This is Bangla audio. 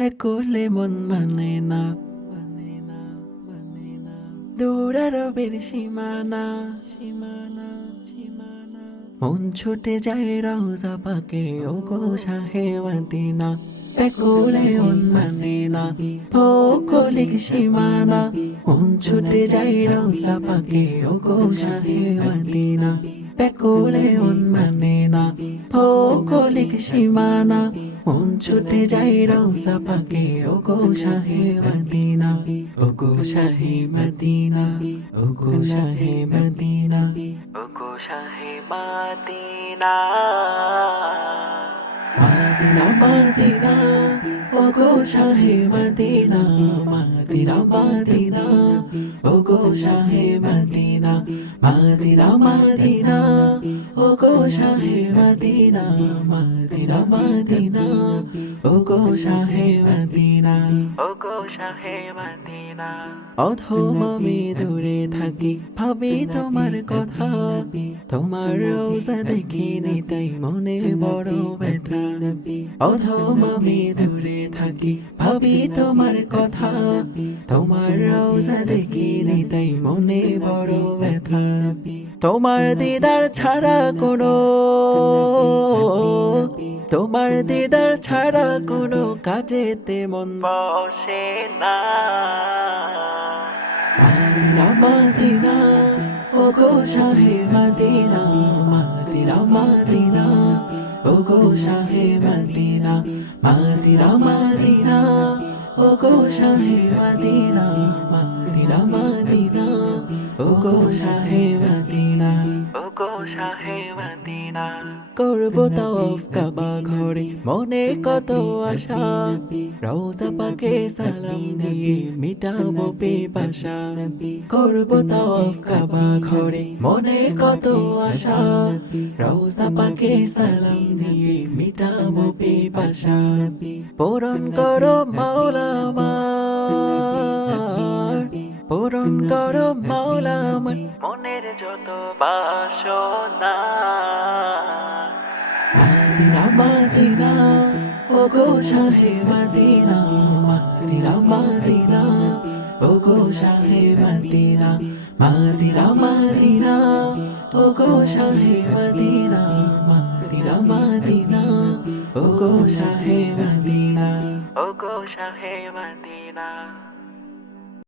ব্যাকুলে মন মানে না, দূর আরবের সীমানা, মন ছুটে যায় রওজা পাকে, ও গো শাহে মদিনা। ব্যাকুলে মন মানে না, ভৌগোলিক সীমানা, মন ছুটে যায় রওজা পাকে, ও গো শাহে মদিনা। ব্যাকুলে মন মানে না, ভৌগোলিক সীমানা, মন ছুটে যায় রওজা পাকে, ও গো শাহে মদিনা। ও গো শাহে মদিনা, ও গো শাহে মদিনা, ও গো শাহে মদিনা। মদিনা মদিনা, ও গো শাহে মদিনা। মদিনা মদিনা, ও গো শাহে মদিনা। মদিনা মদিনা, ও গো শাহে মদিনা। মদিনা মদিনা, ও গো শাহে মদিনা, ও গো শাহে মদিনা। অধম আমি দূরে থাকি, ভাবি তোমার কথা, তোমার রোজা দেখিনি তাই মনে বড় ব্যথা। অধম আমি দূরে থাকি, ভাবি তোমার কথা, তোমার রোজা দেখিনি তাই মনে বড় ব্যথা। তোমার দিদার ছাড়া কোনো, তোমার দিদার ছাড়া কোনো কাজেতে মন বসে না। মদিনা মদিনা, ও গো শাহে মদিনা। মদিনা মদিনা, ও গো শাহে মদিনা। মদিনা মদিনা, ও গো শাহে মদিনা। মদিনা মদিনা, ও গো শাহে মদিনা, ও গো শাহে মদিনা। করব তাওয়াফ কাবা ঘরে, মনে কত আশা, রওজা পাকে সালাম দিয়ে মিটাবো পিপাসা। করব তাওয়াফ কাবা ঘরে, মনে কত আশা, রওজা পাকে সালাম দিয়ে মিটাবো পিপাসা। পূরণ করো মাওলা আমার, পূরণ করো মাওলা আমার মনের যত বাসনা। মদিনা মদিনা, ও গো শাহে মদিনা। মদিনা মদিনা, ও গো শাহে মদিনা। মদিনা মদিনা, ও গো শাহে মদিনা। মদিনা মদিনা, ও গো শাহে মদিনা, ও গো শাহে মদিনা।